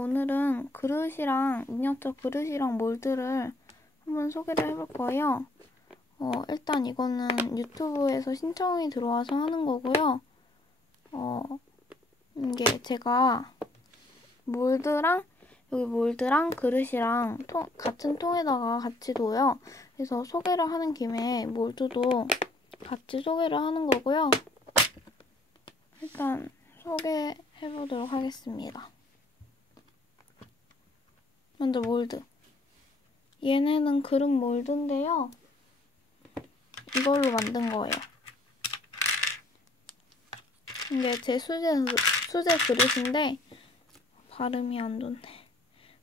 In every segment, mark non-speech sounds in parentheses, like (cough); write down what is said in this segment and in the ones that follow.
오늘은 그릇이랑 미니어처 그릇이랑 몰드를 한번 소개를 해볼 거예요. 어, 일단 이거는 유튜브에서 신청이 들어와서 하는 거고요. 어, 이게 제가 몰드랑 여기 몰드랑 그릇이랑 통, 같은 통에다가 같이 둬요. 그래서 소개를 하는 김에 몰드도 같이 소개를 하는 거고요. 일단 소개해보도록 하겠습니다. 먼저 몰드. 얘네는 그릇 몰드인데요. 이걸로 만든 거예요. 이게 제 수제, 수제 그릇인데 발음이 안 좋네.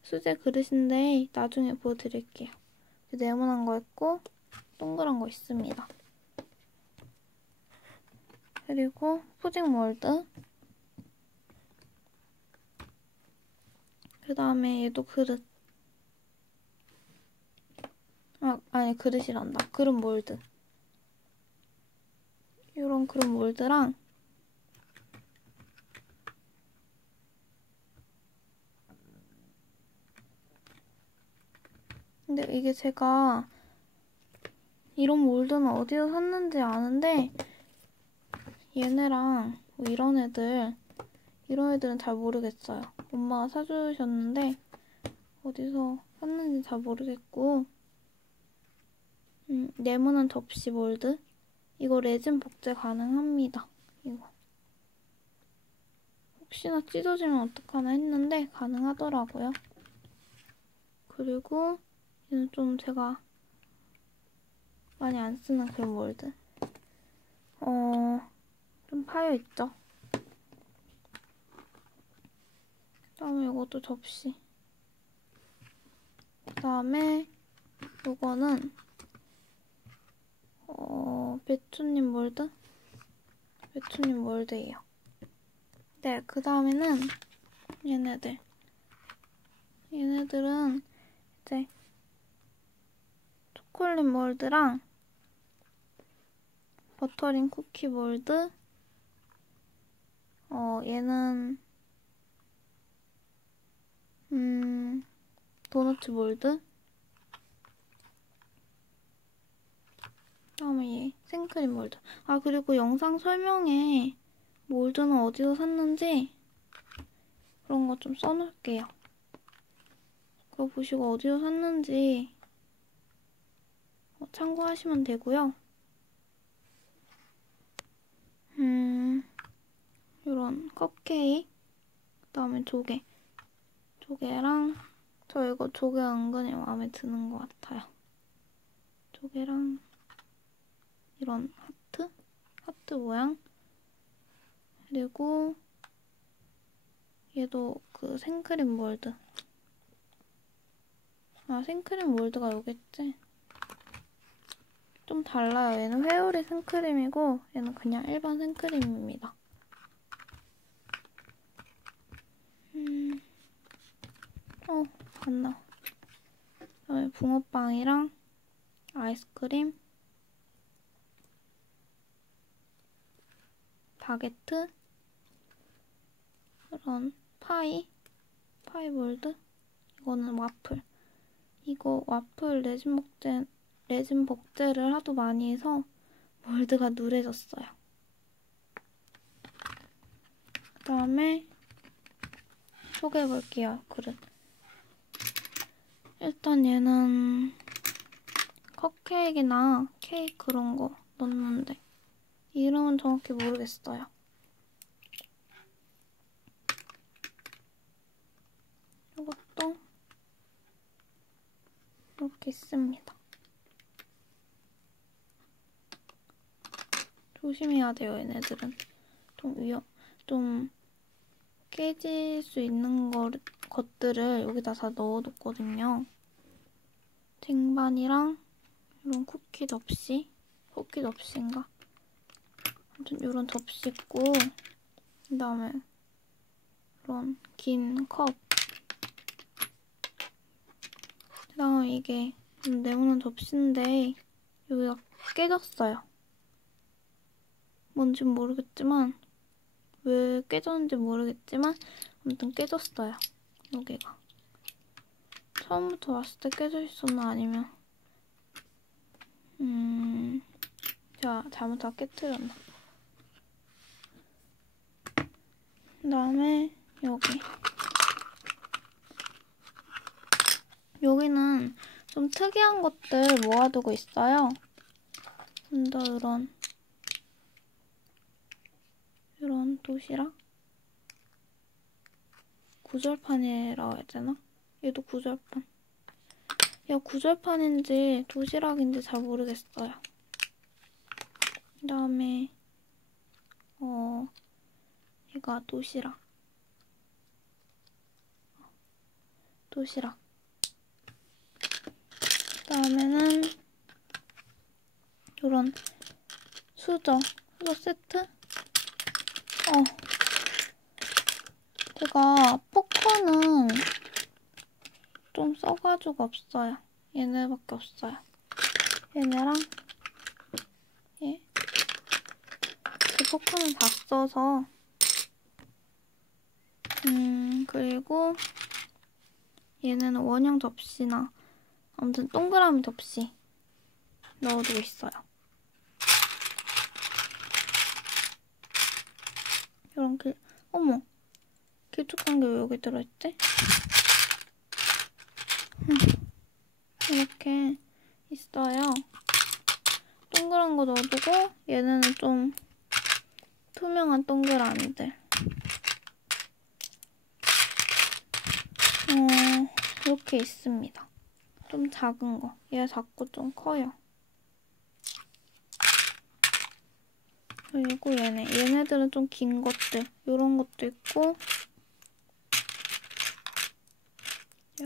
수제 그릇인데 나중에 보여드릴게요. 네모난 거 있고 동그란 거 있습니다. 그리고 푸딩 몰드 그 다음에 얘도 그릇 아, 아니 그릇이란다. 그릇 몰드 이런 그릇 몰드랑 근데 이게 제가 이런 몰드는 어디서 샀는지 아는데 얘네랑 뭐 이런 애들 이런 애들은 잘 모르겠어요. 엄마가 사주셨는데 어디서 샀는지 잘 모르겠고 음, 네모난 접시 몰드 이거 레진 복제 가능합니다. 이거 혹시나 찢어지면 어떡하나 했는데 가능하더라고요. 그리고 얘는 좀 제가 많이 안 쓰는 그런 몰드. 어, 좀 파여있죠? 그 다음에 이것도 접시. 그 다음에 이거는 어, 배추님 몰드? 배추님 몰드예요. 네, 그 다음에는 얘네들. 얘네들은 이제 초콜릿 몰드랑 버터링 쿠키 몰드 어 얘는 음 도너츠 몰드 다음에 얘 생크림 몰드 아 그리고 영상 설명에 몰드는 어디서 샀는지 그런 거 좀 써놓을게요 그거 보시고 어디서 샀는지 참고하시면 되고요. 음, 이런 컵케이크, 그 다음에 조개. 조개랑, 저 이거 조개 은근히 마음에 드는 것 같아요. 조개랑, 이런 하트? 하트 모양. 그리고, 얘도 그 생크림 몰드. 아, 생크림 몰드가 여기 있지? 좀 달라요. 얘는 회오리 생크림이고 얘는 그냥 일반 생크림입니다. 음, 어, 안 나와. 그다음에 붕어빵이랑 아이스크림, 바게트, 그런 파이, 파이 몰드, 이거는 와플. 이거 와플 레진 먹젠 레진 복제를 하도 많이 해서 몰드가 누래졌어요. 그 다음에 소개해볼게요, 그릇. 일단 얘는 컵케이크나 케이크 그런 거 넣는데 이름은 정확히 모르겠어요. 이것도 이렇게 있습니다. 조심해야 돼요, 얘네들은. 좀 위험, 좀 깨질 수 있는 거, 것들을 여기다 다 넣어뒀거든요. 쟁반이랑 이런 쿠키 접시, 쿠키 접시인가? 아무튼 이런 접시 있고 그 다음에 이런 긴 컵. 그 다음에 이게 네모난 접시인데 여기가 깨졌어요. 뭔진 모르겠지만 왜 깨졌는지 모르겠지만 아무튼 깨졌어요. 여기가. 처음부터 왔을 때 깨져 있었나 아니면? 음 제가 잘못하고 깨뜨렸나? 그 다음에 여기. 여기는 좀 특이한 것들 모아두고 있어요. 좀더 이런 이런 도시락 구절판이라고 해야 되나? 얘도 구절판. 얘 구절판인지 도시락인지 잘 모르겠어요. 그 다음에 어 얘가 도시락. 도시락. 그 다음에는 이런 수저, 수저 세트? 어. 제가 포크는 좀 써가지고 없어요. 얘네밖에 없어요. 얘네랑 얘. 그 포크는 다 써서 음 그리고 얘네는 원형 접시나 아무튼 동그라미 접시 넣어두고 있어요. 이런 길, 어머, 길쭉한 게왜 여기 들어있지? 이렇게 있어요. 동그란 거 넣어두고 얘네는 좀 투명한 동그라미들. 어, 이렇게 있습니다. 좀 작은 거. 얘 작고 좀 커요. 그리고 얘네. 얘네들은 좀 긴 것들. 이런 것도 있고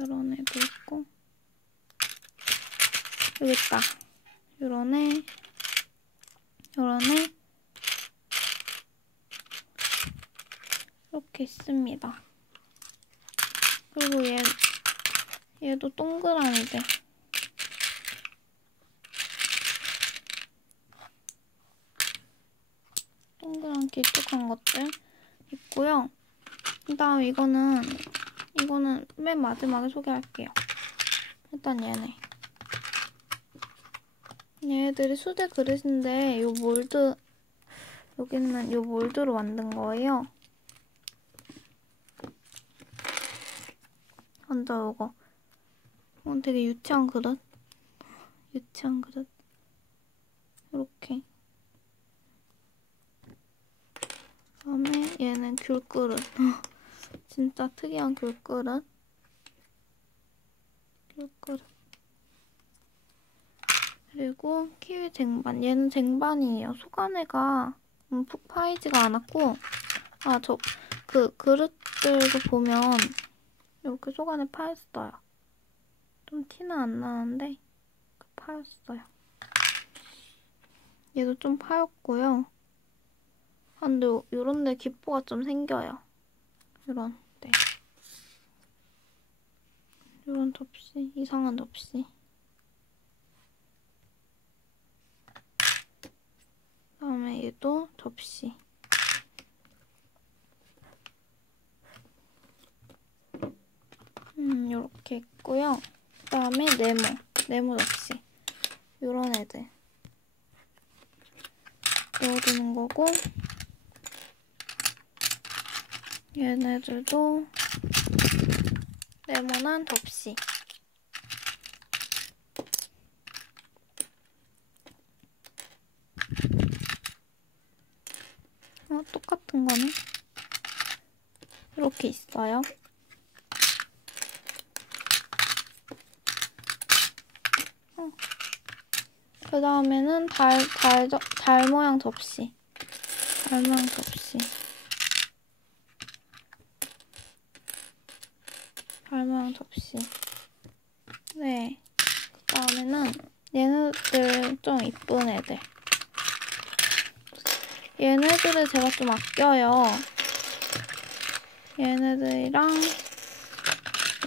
이런 애도 있고 여기 있다. 요런 애, 요런 애 이렇게 있습니다. 그리고 얘, 얘도 동그라미들. 동그란 길쭉한 것들 있고요. 그 다음 이거는 이거는 맨 마지막에 소개할게요. 일단 얘네. 얘네들이 수제 그릇인데 요 몰드 여기는 요 몰드로 만든 거예요. 먼저 요거. 이건 되게 유치한 그릇. 유치한 그릇. 이렇게. 그다음에 얘는 귤 그릇. (laughs) 진짜 특이한 귤그릇. 귤그릇. 그리고 키위 쟁반. 얘는 쟁반이에요. 음, 푹 파이지가 않았고 아, 저 그 그릇들도 보면 이렇게 속안에 파였어요. 좀 티는 안 나는데 파였어요. 얘도 좀 파였고요. 아, 근데 요런 데 기포가 좀 생겨요. 이런 데. 이런 접시, 이상한 접시. 그다음에 얘도 접시. 음, 이렇게 있고요. 그다음에 네모, 네모 접시. 이런 애들 넣어두는 거고 얘네들도 네모난 접시. 어, 똑같은 거네. 이렇게 있어요. 어. 그 다음에는 달, 달, 달 모양 접시. 달 모양 접시. 달 모양 접시. 네. 그 다음에는 얘네들 좀 이쁜 애들. 얘네들을 제가 좀 아껴요. 얘네들이랑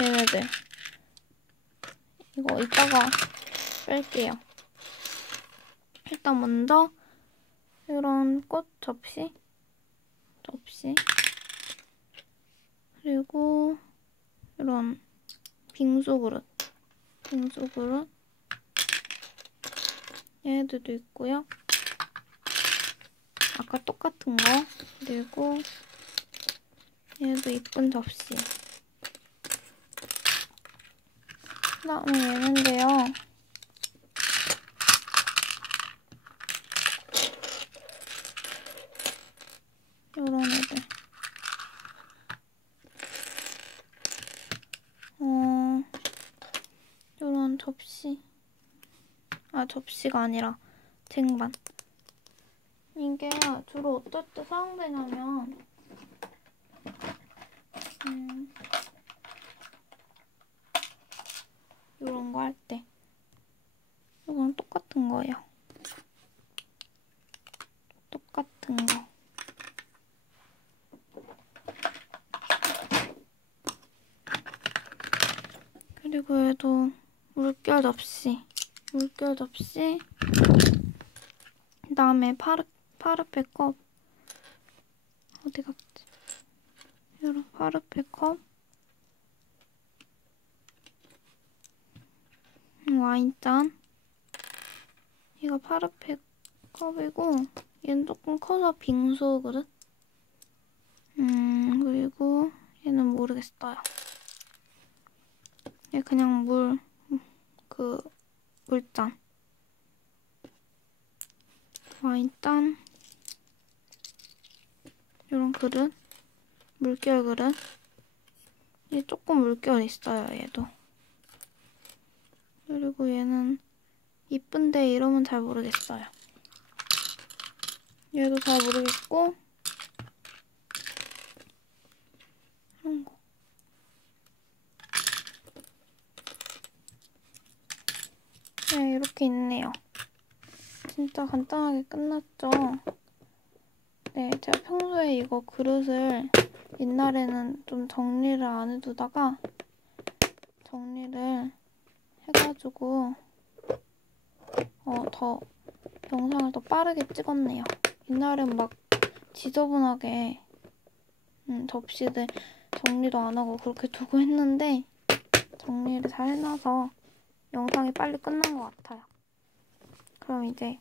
얘네들. 이거 이따가 뺄게요. 일단 먼저 이런 꽃 접시 접시 그리고 이런 빙수 그릇 얘들도 있고요. 아까 똑같은 거 그리고 얘도 이쁜 접시 그다음에 얘는데요. 요런 애들 어 요런 접시 아 접시가 아니라 쟁반 이게 주로 어떨 때 사용되냐면 음, 이런 거 할 때 이건 똑같은 거예요. 똑같은 거. 그리고 얘도 물결 접시. 물결 접시. 그 다음에 파르, 파르페 컵. 어디 갔지? 이런 파르페 컵. 와인잔. 이거 파르페 컵이고, 얘는 조금 커서 빙수 그릇. 음, 그리고 얘는 모르겠어요. 얘 그냥 물, 그, 물잔. 와인잔. 이런 그릇. 물결 그릇. 얘 조금 물결 있어요, 얘도. 그리고 얘는 이쁜데 이름은 잘 모르겠어요. 얘도 잘 모르겠고 이런 거. 네, 이렇게 있네요. 진짜 간단하게 끝났죠? 네, 제가 평소에 이거 그릇을 옛날에는 좀 정리를 안 해두다가 정리를 해가지고 어, 더 영상을 더 빠르게 찍었네요. 옛날엔 막 지저분하게 음, 접시들 정리도 안 하고 그렇게 (laughs) 두고 했는데 정리를 잘 해놔서 영상이 빨리 끝난 것 같아요. 그럼 이제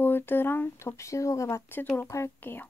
몰드랑 접시 소개 마치도록 할게요.